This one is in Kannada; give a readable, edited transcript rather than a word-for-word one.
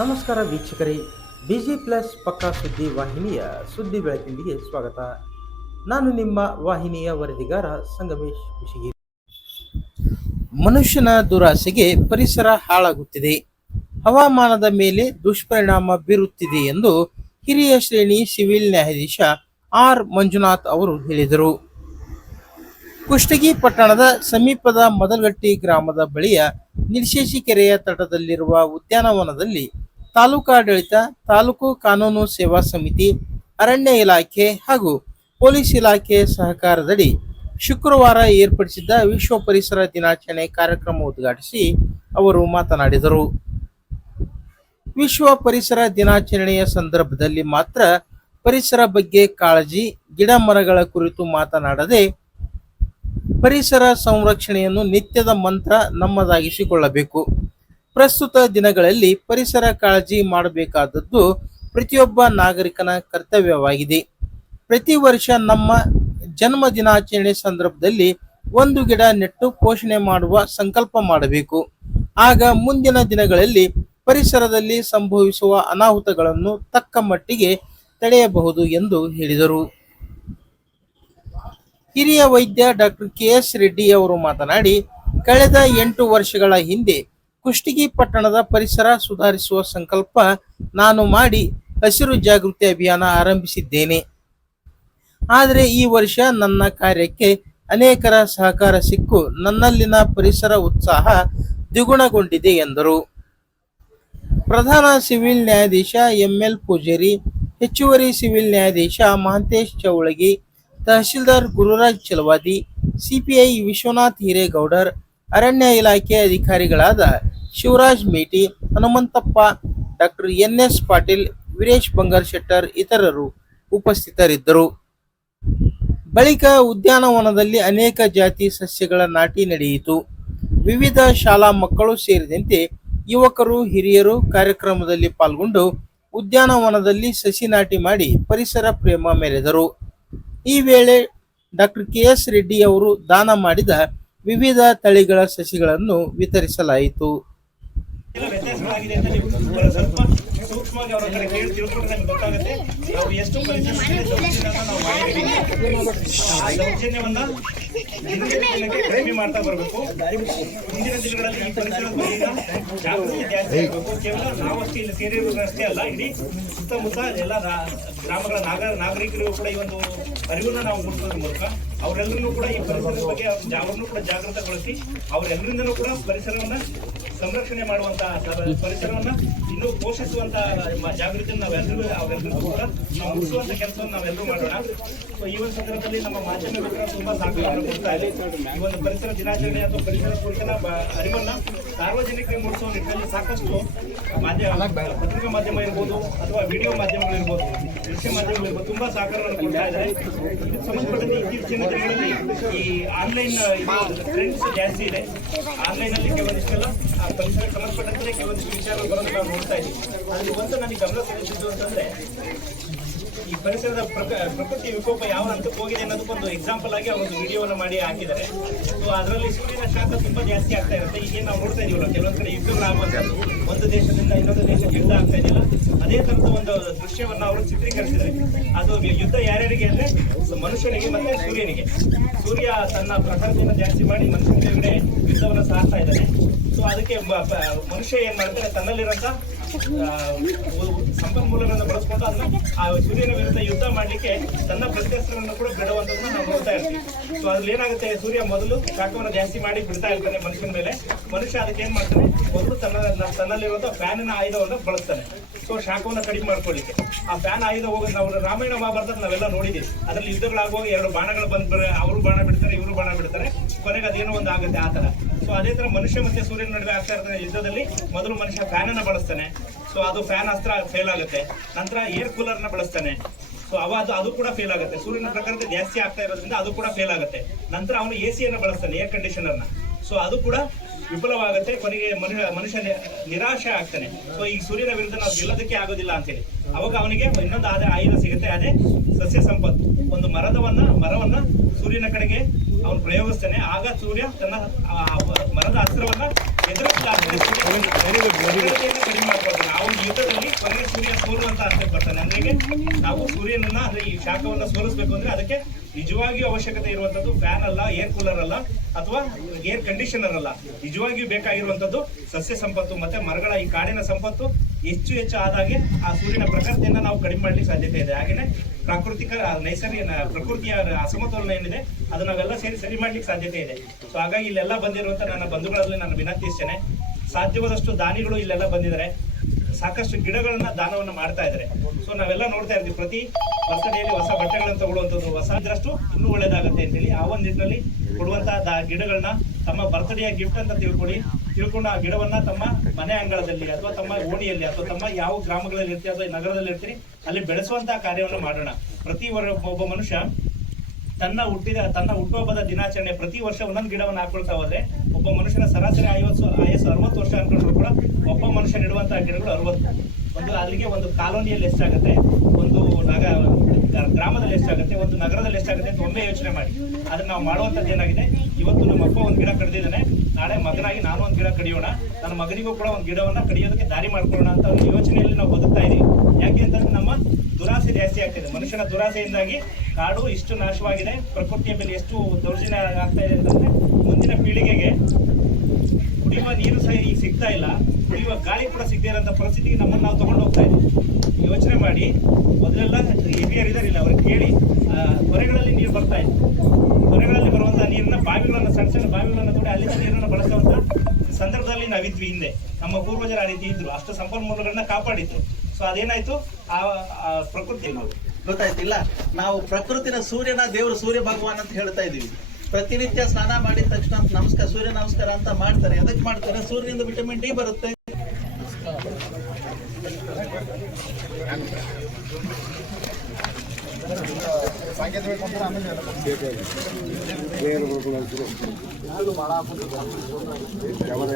ನಮಸ್ಕಾರ ವೀಕ್ಷಕರೇ, ಬಿಜಿ ಪ್ಲಸ್ ಪಕ್ಕಾ ಸುದ್ದಿ ವಾಹಿನಿಯ ಸುದ್ದಿ ಬೆಳಕಿಂಡಿಗೆ ಸ್ವಾಗತ. ನಾನು ನಿಮ್ಮ ವಾಹಿನಿಯ ವರದಿಗಾರ ಸಂಗಮೇಶ್ ಕುಶಿಗಿ. ಮನುಷ್ಯನ ದುರಾಸೆಗೆ ಪರಿಸರ ಹಾಳಾಗುತ್ತಿದೆ, ಹವಾಮಾನದ ಮೇಲೆ ದುಷ್ಪರಿಣಾಮ ಬೀರುತ್ತಿದೆ ಎಂದು ಹಿರಿಯ ಶ್ರೇಣಿ ಸಿವಿಲ್ ನ್ಯಾಯಾಧೀಶ ಆರ್ ಮಂಜುನಾಥ್ ಅವರು ಹೇಳಿದರು. ಕುಷ್ಟಗಿ ಪಟ್ಟಣದ ಸಮೀಪದ ಮದಲಗಟ್ಟಿ ಗ್ರಾಮದ ಬಳಿಯ ನಿಲ್ಶೇಶಿ ಕೆರೆಯ ತಟದಲ್ಲಿರುವ ಉದ್ಯಾನವನದಲ್ಲಿ ತಾಲೂಕಾಡಳಿತ, ತಾಲೂಕು ಕಾನೂನು ಸೇವಾ ಸಮಿತಿ, ಅರಣ್ಯ ಇಲಾಖೆ ಹಾಗೂ ಪೊಲೀಸ್ ಇಲಾಖೆ ಸಹಕಾರದಡಿ ಶುಕ್ರವಾರ ಏರ್ಪಡಿಸಿದ್ದ ವಿಶ್ವ ಪರಿಸರ ದಿನಾಚರಣೆ ಕಾರ್ಯಕ್ರಮ ಉದ್ಘಾಟಿಸಿ ಅವರು ಮಾತನಾಡಿದರು. ವಿಶ್ವ ಪರಿಸರ ದಿನಾಚರಣೆಯ ಸಂದರ್ಭದಲ್ಲಿ ಮಾತ್ರ ಪರಿಸರ ಬಗ್ಗೆ ಕಾಳಜಿ, ಗಿಡ ಮರಗಳ ಕುರಿತು ಮಾತನಾಡದೆ ಪರಿಸರ ಸಂರಕ್ಷಣೆಯನ್ನು ನಿತ್ಯದ ಮಂತ್ರ ನಮ್ಮದಾಗಿಸಿಕೊಳ್ಳಬೇಕು. ಪ್ರಸ್ತುತ ದಿನಗಳಲ್ಲಿ ಪರಿಸರ ಕಾಳಜಿ ಮಾಡಬೇಕಾದದ್ದು ಪ್ರತಿಯೊಬ್ಬ ನಾಗರಿಕನ ಕರ್ತವ್ಯವಾಗಿದೆ. ಪ್ರತಿ ವರ್ಷ ನಮ್ಮ ಜನ್ಮ ದಿನಾಚರಣೆ ಸಂದರ್ಭದಲ್ಲಿ ಒಂದು ಗಿಡ ನೆಟ್ಟು ಪೋಷಣೆ ಮಾಡುವ ಸಂಕಲ್ಪ ಮಾಡಬೇಕು. ಆಗ ಮುಂದಿನ ದಿನಗಳಲ್ಲಿ ಪರಿಸರದಲ್ಲಿ ಸಂಭವಿಸುವ ಅನಾಹುತಗಳನ್ನು ತಕ್ಕ ಮಟ್ಟಿಗೆ ತಡೆಯಬಹುದು ಎಂದು ಹೇಳಿದರು. ಹಿರಿಯ ವೈದ್ಯ ಡಾಕ್ಟರ್ ಕೆ.ಎಸ್. ರೆಡ್ಡಿ ಅವರು ಮಾತನಾಡಿ, ಕಳೆದ 8 ವರ್ಷಗಳ ಹಿಂದೆ ಕುಷ್ಟಗಿ ಪಟ್ಟಣದ ಪರಿಸರ ಸುಧಾರಿಸುವ ಸಂಕಲ್ಪ ನಾನು ಮಾಡಿ ಹಸಿರು ಜಾಗೃತಿ ಅಭಿಯಾನ ಆರಂಭಿಸಿದ್ದೇನೆ. ಆದರೆ ಈ ವರ್ಷ ನನ್ನ ಕಾರ್ಯಕ್ಕೆ ಅನೇಕರ ಸಹಕಾರ ಸಿಕ್ಕು ನನ್ನಲ್ಲಿನ ಪರಿಸರ ಉತ್ಸಾಹ ದ್ವಿಗುಣಗೊಂಡಿದೆ ಎಂದರು. ಪ್ರಧಾನ ಸಿವಿಲ್ ನ್ಯಾಯಾಧೀಶ ಎಂ.ಎಲ್. ಪೂಜಾರಿ, ಹೆಚ್ಚುವರಿ ಸಿವಿಲ್ ನ್ಯಾಯಾಧೀಶ ಮಹಾಂತೇಶ್ ಚೌಳಗಿ, ತಹಶೀಲ್ದಾರ್ ಗುರುರಾಜ್ ಚಲವಾದಿ, ಸಿಪಿಐ ವಿಶ್ವನಾಥ್ ಹಿರೇಗೌಡರ್, ಅರಣ್ಯ ಇಲಾಖೆ ಅಧಿಕಾರಿಗಳಾದ ಶಿವರಾಜ್ ಮೇಟಿ, ಹನುಮಂತಪ್ಪ, ಡಾಕ್ಟರ್ ಎನ್.ಎಸ್. ಪಾಟೀಲ್, ವೀರೇಶ್ ಬಂಗಾರ್ ಶೆಟ್ಟರ್ ಇತರರು ಉಪಸ್ಥಿತರಿದ್ದರು. ಬಳಿಕ ಉದ್ಯಾನವನದಲ್ಲಿ ಅನೇಕ ಜಾತಿ ಸಸ್ಯಗಳ ನಾಟಿ ನಡೆಯಿತು. ವಿವಿಧ ಶಾಲಾ ಮಕ್ಕಳು ಸೇರಿದಂತೆ ಯುವಕರು, ಹಿರಿಯರು ಕಾರ್ಯಕ್ರಮದಲ್ಲಿ ಪಾಲ್ಗೊಂಡು ಉದ್ಯಾನವನದಲ್ಲಿ ಸಸಿ ನಾಟಿ ಮಾಡಿ ಪರಿಸರ ಪ್ರೇಮ ಮೆರೆದರು. ಈ ವೇಳೆ ಡಾಕ್ಟರ್ ಕೆ.ಎಸ್. ರೆಡ್ಡಿ ಅವರು ದಾನ ಮಾಡಿದ ವಿವಿಧ ತಳಿಗಳ ಸಸಿಗಳನ್ನು ವಿತರಿಸಲಾಯಿತು. ವ್ಯತ್ಯಾಸವಾಗಿದೆ ಅಂತ ನೀವು ಸ್ವಲ್ಪ ಸೂಕ್ಷ್ಮವಾಗಿ ಅವರ ಕಡೆ ಕೇಳಿ ತಿಳ್ಕೊಂಡ್ರೆ ನಮ್ಗೆ ಗೊತ್ತಾಗುತ್ತೆ ನಾವು ಎಷ್ಟು ಪರಿಸರ ದೌರ್ಜನ್ಯವನ್ನು ನಾವು ಮಾಡಿದ್ದೀವಿ. ಆ ದೌರ್ಜನ್ಯವನ್ನ ದಿನಕ್ಕೆ ಕಡಿಮೆ ಮಾಡ್ತಾ ಬರಬೇಕು. ಮುಂದಿನ ದಿನಗಳಲ್ಲಿ ಈ ಪರಿಸರದ ಬಗ್ಗೆ ಜಾಗೃತಿ ಜಾಸ್ತಿ ಆಗಬೇಕು. ಕೇವಲ ನಾವಷ್ಟೇ ಇಲ್ಲಿ ಸೇರಿರುವುದಷ್ಟೇ ಅಲ್ಲ, ಇಡೀ ಸುತ್ತಮುತ್ತ ಎಲ್ಲ ಗ್ರಾಮಗಳ ನಾಗರಿಕರಿಗೂ ಕೂಡ ಈ ಒಂದು ಅರಿವನ್ನು ನಾವು ಮೂಡಿಸೋದ್ರ ಮೂಲಕ ಅವರೆಲ್ಲರೂ ಕೂಡ ಈ ಪರಿಸರದ ಬಗ್ಗೆ ಅವ್ರನ್ನೂ ಕೂಡ ಜಾಗೃತಗೊಳಿಸಿ ಅವರೆಲ್ಲರಿಂದನೂ ಕೂಡ ಪರಿಸರವನ್ನ ಸಂರಕ್ಷಣೆ ಮಾಡುವಂತಹ ಪರಿಸರವನ್ನ ಇನ್ನೂ ಪೋಷಿಸುವಂತಹ ಜಾಗೃತಿಯನ್ನು ಅವರೆಲ್ಲರಿಗೂ ಕೂಡ ನಾವು ಮೂಡಿಸುವಂತ ಕೆಲಸವನ್ನು ನಾವೆಲ್ಲರೂ ಮಾಡೋಣ. ಈ ಒಂದು ಸಂದರ್ಭದಲ್ಲಿ ನಮ್ಮ ಮಾಧ್ಯಮ ಮಿತ್ರರು ತುಂಬಾ ಸಹಕಾರವನ್ನು ಕೊಡ್ತಾ ಇದೆ. ಈ ಒಂದು ಪರಿಸರ ದಿನಾಚರಣೆ ಅಥವಾ ಪರಿಸರ ಕುರಿತ ಅರಿವನ್ನ ಸಾರ್ವಜನಿಕರಿಗೆ ಮೂಡಿಸುವ ನಿಟ್ಟಿನಲ್ಲಿ ಸಾಕಷ್ಟು ಪತ್ರಿಕಾ ಮಾಧ್ಯಮ ಇರ್ಬೋದು ಅಥವಾ ವಿಡಿಯೋ ಮಾಧ್ಯಮಗಳಿರ್ಬೋದು, ದೃಶ್ಯ ಮಾಧ್ಯಮಗಳಿರ್ಬೋದು ತುಂಬಾ ಸಹಕಾರವನ್ನು ಕೊಡ್ತಾ ಇದ್ದಾರೆ. ಇದಕ್ಕೆ ಸಂಬಂಧಪಟ್ಟಂತೆ ಇತ್ತೀಚಿನ ದಿನಗಳಲ್ಲಿ ಈ ಆನ್ಲೈನ್ ಟ್ರೆಂಡ್ಸ್ ಜಾಸ್ತಿ ಇದೆ. ಆನ್ಲೈನ್ ಅಲ್ಲಿ ಕೆಲವೊಂದಿಷ್ಟೆಲ್ಲ ಪರಿಸರಕ್ಕೆ ಸಂಬಂಧಪಟ್ಟಂತೆ ಕೆಲವೊಂದಿಷ್ಟು ವಿಚಾರಗಳು ಬರೋದು ನಾವು ನೋಡ್ತಾ ಇದ್ದೀವಿ. ಅಲ್ಲಿ ಒಂದು ನನಗೆ ಗಮನ ಸೆಳೆದಿದ್ದು ಅಂತಂದ್ರೆ ಈ ಪರಿಸರದ ಪ್ರಕೃತಿ ವಿಕೋಪ ಯಾವ ಹಂತಕ್ಕೆ ಹೋಗಿದೆ ಅನ್ನೋದಕ್ಕೊಂದು ಎಕ್ಸಾಂಪಲ್ ಆಗಿ ಒಂದು ವಿಡಿಯೋವನ್ನು ಮಾಡಿ ಹಾಕಿದ್ದಾರೆ. ಸೊ ಅದರಲ್ಲಿ ಸೂರ್ಯನ ಶಾಖ ತುಂಬಾ ಜಾಸ್ತಿ ಆಗ್ತಾ ಇರುತ್ತೆ. ಈಗ ನಾವು ನೋಡ್ತಾ ಇದೀವಲ್ಲ, ಕೆಲವೊಂದ್ ಕಡೆ ಯುದ್ಧಗಳಾಗುವಂಥದ್ದು, ಒಂದು ದೇಶದಿಂದ ಇನ್ನೊಂದು ದೇಶಕ್ಕೆ ಯುದ್ಧ ಆಗ್ತಾ ಇದೆಯಲ್ಲ, ಅದೇ ತರದ ಒಂದು ದೃಶ್ಯವನ್ನ ಅವರು ಚಿತ್ರೀಕರಿಸಿದ್ದಾರೆ. ಅದು ಯುದ್ಧ ಯಾರ್ಯಾರಿಗೆ ಅಂದ್ರೆ ಮನುಷ್ಯನಿಗೆ ಮತ್ತೆ ಸೂರ್ಯನಿಗೆ. ಸೂರ್ಯ ತನ್ನ ಪ್ರಖರತೆಯನ್ನು ಜಾಸ್ತಿ ಮಾಡಿ ಮನುಷ್ಯನ ಎದುರುಗಡೆ ಯುದ್ಧವನ್ನು ಸಾರ್ತಾ ಇದ್ದಾನೆ. ಸೊ ಅದಕ್ಕೆ ಮನುಷ್ಯ ಏನ್ ಮಾಡ್ತಾರೆ, ತನ್ನಲ್ಲಿರುವಂತ ಸಂಪನ್ಮೂಲಗಳನ್ನು ಬಳಸ್ಕೊಂಡು ಅದನ್ನ ಆ ಸೂರ್ಯನ ವಿರುದ್ಧ ಯುದ್ಧ ಮಾಡ್ಲಿಕ್ಕೆ ತನ್ನ ಪ್ರತ್ಯಸ್ತ್ರವನ್ನು ಕೂಡ ಬಿಡುವಂತದನ್ನ ನಾವು ನೋಡ್ತಾ ಇರ್ತೀವಿ. ಸೊ ಅದ್ರಲ್ಲಿ ಏನಾಗುತ್ತೆ, ಸೂರ್ಯ ಮೊದಲು ಶಾಖವನ್ನು ಜಾಸ್ತಿ ಮಾಡಿ ಬಿಡ್ತಾ ಇರ್ತಾನೆ ಮನುಷ್ಯನ ಮೇಲೆ. ಮನುಷ್ಯ ಅದಕ್ಕೆ ಏನ್ ಮಾಡ್ತಾನೆ, ಮೊದಲು ತನ್ನಲ್ಲಿರುವಂತಹ ಫ್ಯಾನಿನ ಆಯುಧವನ್ನು ಬಳಸ್ತಾನೆ. ಸೊ ಶಾಖವನ್ನು ಕಡಿಮೆ ಮಾಡ್ಕೊಳ್ಳಿಕ್ಕೆ ಆ ಫ್ಯಾನ್ ಆಯುಧ ಹೋಗೋದು ನಾವು ರಾಮಾಯಣ ಮಹಾಭಾರತದಲ್ಲಿ ನಾವೆಲ್ಲ ನೋಡಿದ್ದೀವಿ. ಅದರಲ್ಲಿ ಯುದ್ಧಗಳಾಗುವಾಗ 2 ಬಾಣಗಳು ಬಂದ್ಬಿಟ್ರೆ ಅವರು ಬಾಣ ಬಿಡ್ತಾರೆ, ಇವರು ಬಾಣ ಬಿಡ್ತಾರೆ, ಕೊನೆಗೆ ಅದೇನೋ ಒಂದು ಆಗುತ್ತೆ ಆ ತರ. ಸೊ ಅದೇ ತರ ಮನುಷ್ಯ ಮತ್ತೆ ಸೂರ್ಯನ ನಡುವೆ ಆಗ್ತಾ ಇರ್ತಾನೆ ಯುದ್ಧದಲ್ಲಿ. ಮೊದಲು ಮನುಷ್ಯ ಫ್ಯಾನ್ ಅನ್ನ ಬಳಸ್ತಾನೆ. ಸೊ ಅದು ಫ್ಯಾನ್ ಅಸ್ತ್ರ ಫೇಲ್ ಆಗುತ್ತೆ. ನಂತರ ಏರ್ ಕೂಲರ್ ನ ಬಳಸ್ತಾನೆ. ಸೊ ಅದು ಕೂಡ ಫೇಲ್ ಆಗುತ್ತೆ. ಸೂರ್ಯನ ಪ್ರಖರತೆ ಜಾಸ್ತಿ ಆಗ್ತಾ ಇರೋದ್ರಿಂದ ಅದು ಕೂಡ ಫೇಲ್ ಆಗುತ್ತೆ. ನಂತರ ಅವನು AC ಬಳಸ್ತಾನೆ, ಏರ್ ಕಂಡೀಷನರ್ ನ. ಸೊ ಅದು ಕೂಡ ವಿಫಲವಾಗುತ್ತೆ. ಕೊನೆಗೆ ಮನುಷ್ಯ ನಿರಾಶೆ ಆಗ್ತಾನೆ. ಸೊ ಈ ಸೂರ್ಯನ ವಿರುದ್ಧ ನಾವು ಗೆಲ್ಲೋದಕ್ಕೆ ಆಗೋದಿಲ್ಲ ಅಂತೇಳಿ ಅವಾಗ ಅವನಿಗೆ ಇನ್ನೊಂದು ಆಯುಧ ಸಿಗುತ್ತೆ, ಅದೇ ಸಸ್ಯ ಸಂಪತ್ತು. ಒಂದು ಮರವನ್ನ ಸೂರ್ಯನ ಕಡೆಗೆ ಅವನು ಪ್ರಯೋಗಿಸ್ತಾನೆ. ಆಗ ಸೂರ್ಯ ತನ್ನ ಮರದ ಅಸ್ತ್ರವನ್ನ ಎದುರಿಸ್ತಾನೆ, ಕಡಿಮೆ ಮಾಡ್ಕೊಳ್ತಾನೆ. ಅವನು ಸೋಲುವಂತ ಹಂತಕ್ಕೆ ಬರ್ತಾನೆ. ಅಂದ್ರೆ ನಾವು ಸೂರ್ಯನನ್ನ ಅಂದ್ರೆ ಈ ಶಾಖವನ್ನ ಸೋಲಿಸಬೇಕು ಅಂದ್ರೆ ಅದಕ್ಕೆ ನಿಜವಾಗಿಯೂ ಅವಶ್ಯಕತೆ ಇರುವಂತದ್ದು ಫ್ಯಾನ್ ಅಲ್ಲ, ಏರ್ ಕೂಲರ್ ಅಲ್ಲ, ಅಥವಾ ಏರ್ ಕಂಡೀಷನರ್ ಅಲ್ಲ. ನಿಜವಾಗಿಯೂ ಬೇಕಾಗಿರುವಂತದ್ದು ಸಸ್ಯ ಸಂಪತ್ತು ಮತ್ತೆ ಮರಗಳ ಈ ಕಾಡಿನ ಸಂಪತ್ತು ಹೆಚ್ಚು ಆದಾಗೆ ಆ ಸೂರ್ಯನ ಪ್ರಖರತೆಯನ್ನ ನಾವು ಕಡಿಮೆ ಮಾಡ್ಲಿಕ್ಕೆ ಸಾಧ್ಯತೆ ಇದೆ. ಹಾಗೇನೆ ಪ್ರಾಕೃತಿಕ ನೈಸರ್ಗಿಕ ಪ್ರಕೃತಿಯ ಅಸಮತೋಲನ ಏನಿದೆ ಅದು ನಾವೆಲ್ಲ ಸೇರಿ ಸರಿ ಮಾಡ್ಲಿಕ್ಕೆ ಸಾಧ್ಯತೆ ಇದೆ. ಸೊ ಹಾಗಾಗಿ ಇಲ್ಲೆಲ್ಲ ಬಂದಿರುವಂತ ನನ್ನ ಬಂಧುಗಳಲ್ಲಿ ನಾನು ವಿನಂತಿಸ್ತೇನೆ, ಸಾಧ್ಯವಾದಷ್ಟು ದಾನಿಗಳು ಇಲ್ಲೆಲ್ಲ ಬಂದಿದ್ದಾರೆ, ಸಾಕಷ್ಟು ಗಿಡಗಳನ್ನ ದಾನವನ್ನ ಮಾಡ್ತಾ ಇದ್ದಾರೆ. ಸೊ ನಾವೆಲ್ಲ ನೋಡ್ತಾ ಇರ್ತೀವಿ, ಪ್ರತಿ ಬರ್ತ್ಡೇಯಲ್ಲಿ ಹೊಸ ಬಟ್ಟೆಗಳನ್ನು ತಗೊಳ್ಳುವಂಥದ್ದು, ಹೊಸ ಇದ್ರಷ್ಟು ಇನ್ನೂ ಒಳ್ಳೇದಾಗುತ್ತೆ ಅಂತೇಳಿ ಆ ಒಂದು ನಿಟ್ಟಿನಲ್ಲಿ ಕೊಡುವಂತಹ ಗಿಡಗಳನ್ನ ತಮ್ಮ ಬರ್ತ್ಡೇಯ ಗಿಫ್ಟ್ ಅಂತ ತಿಳ್ಕೊಂಡು ಆ ಗಿಡವನ್ನ ತಮ್ಮ ಮನೆ ಅಂಗಳದಲ್ಲಿ ಅಥವಾ ತಮ್ಮ ಓಣಿಯಲ್ಲಿ ಅಥವಾ ತಮ್ಮ ಯಾವ ಗ್ರಾಮಗಳಲ್ಲಿ ಇರ್ತೀವಿ ಅಥವಾ ನಗರದಲ್ಲಿ ಇರ್ತೀರಿ ಅಲ್ಲಿ ಬೆಳೆಸುವಂತಹ ಕಾರ್ಯವನ್ನು ಮಾಡೋಣ. ಪ್ರತಿ ಒಬ್ಬ ಮನುಷ್ಯ ತನ್ನ ಹುಟ್ಟುಹಬ್ಬದ ದಿನಾಚರಣೆ ಪ್ರತಿ ವರ್ಷ ಒಂದೊಂದು ಗಿಡವನ್ನು ಹಾಕೊಳ್ತಾ ಹೋದ್ರೆ ಒಬ್ಬ ಮನುಷ್ಯನ ಸರಾಸರಿ ಆಯಸ್ಸು 60 ವರ್ಷ ಅನ್ಕೊಂಡ್ರು ಕೂಡ ಒಬ್ಬ ಮನುಷ್ಯ ನೆಡುವಂತಹ ಗಿಡಗಳು 60. ಅಲ್ಲಿಗೆ ಒಂದು ಕಾಲೋನಿಯಲ್ಲಿ ಎಷ್ಟಾಗುತ್ತೆ, ಒಂದು ಗ್ರಾಮದಲ್ಲಿ ಎಷ್ಟಾಗುತ್ತೆ, ಒಂದು ನಗರದಲ್ಲಿ ಎಷ್ಟಾಗುತ್ತೆ ಅಂತ ಒಮ್ಮೆ ಯೋಚನೆ ಮಾಡಿ. ಆದ್ರೆ ನಾವು ಮಾಡುವಂತದ್ದು ಏನಾಗಿದೆ, ಇವತ್ತು ನಮ್ಮ ಅಪ್ಪ ಒಂದು ಗಿಡ ಕಡಿದಿದ್ದಾನೆ, ನಾಳೆ ಮಗನಾಗಿ ನಾನು ಒಂದು ಗಿಡ ಕಡಿಯೋಣ, ನನ್ನ ಮಗನಿಗೂ ಕೂಡ ಒಂದು ಗಿಡವನ್ನ ಕಡಿಯೋದಕ್ಕೆ ದಾರಿ ಮಾಡ್ಕೊಳ್ಳೋಣ ಅಂತ ಒಂದು ಯೋಚನೆಯಲ್ಲಿ ನಾವು ಬದುಕ್ತಾ ಇದೀವಿ. ಯಾಕೆ ಅಂತಂದ್ರೆ ನಮ್ಮ ದುರಾಸೆ ಜಾಸ್ತಿ ಆಗ್ತಿದೆ. ಮನುಷ್ಯನ ದುರಾಸೆಯಿಂದಾಗಿ ಕಾಡು ಇಷ್ಟು ನಾಶವಾಗಿದೆ, ಪ್ರಕೃತಿಯ ಮೇಲೆ ಎಷ್ಟು ದೌರ್ಜನ್ಯ ಆಗ್ತಾ ಇದೆ ಅಂತಂದ್ರೆ ಮುಂದಿನ ಪೀಳಿಗೆಗೆ ಕುಡಿಯುವ ನೀರು ಸಹ ಈಗ ಸಿಗ್ತಾ ಇಲ್ಲ, ಕುಡಿಯುವ ಗಾಳಿ ಕೂಡ ಸಿಗದೇ ಇರೋಂಥ ಪರಿಸ್ಥಿತಿಗೆ ನಮ್ಮನ್ನು ನಾವು ತಗೊಂಡು ಹೋಗ್ತಾ ಇದ್ದೀವಿ. ಯೋಚನೆ ಮಾಡಿ, ಮೊದಲೆಲ್ಲ ಹಿರಿಯರು ಇದಾರಿಲ್ಲ ಅವ್ರಿಗೆ ಕೇಳಿ, ತೊರೆಗಳಲ್ಲಿ ನೀರು ಬರ್ತಾ ಇದೆ, ತೊರೆಗಳಲ್ಲಿ ಬರುವಂತಹ ನೀರನ್ನ ಬಾವಿಗಳನ್ನ ಸಣ್ಣ ಸಣ್ಣ ಬಾವಿಗಳನ್ನ ತೋಡಿ ಅಲ್ಲಿಂದ ನೀರನ್ನು ಬಳಸುವಂತ ಸಂದರ್ಭದಲ್ಲಿ ನಾವಿದ್ವಿ. ಹಿಂದೆ ನಮ್ಮ ಪೂರ್ವಜರು ಆ ರೀತಿ ಇದ್ರು, ಅಷ್ಟು ಸಂಪನ್ಮೂಲಗಳನ್ನ ಕಾಪಾಡಿದ್ರು. ಸೊ ಅದೇನಾಯ್ತು, ಆ ಪ್ರಕೃತಿ ಗೊತ್ತಾಯ್ತಿಲ್ಲ. ನಾವು ಪ್ರಕೃತಿನ ಸೂರ್ಯನ ದೇವರು ಸೂರ್ಯ ಭಗವಾನ್ ಅಂತ ಹೇಳ್ತಾ ಇದೀವಿ. ಪ್ರತಿನಿತ್ಯ ಸ್ನಾನ ಮಾಡಿದ ತಕ್ಷಣ ನಮಸ್ಕಾರ, ಸೂರ್ಯ ನಮಸ್ಕಾರ ಅಂತ ಮಾಡ್ತಾರೆ. ಎದಕ್ಕೆ ಮಾಡ್ತಾರೆ? ಸೂರ್ಯನಿಂದ ವಿಟಮಿನ್ ಡಿ ಬರುತ್ತೆ. ಭಾಳ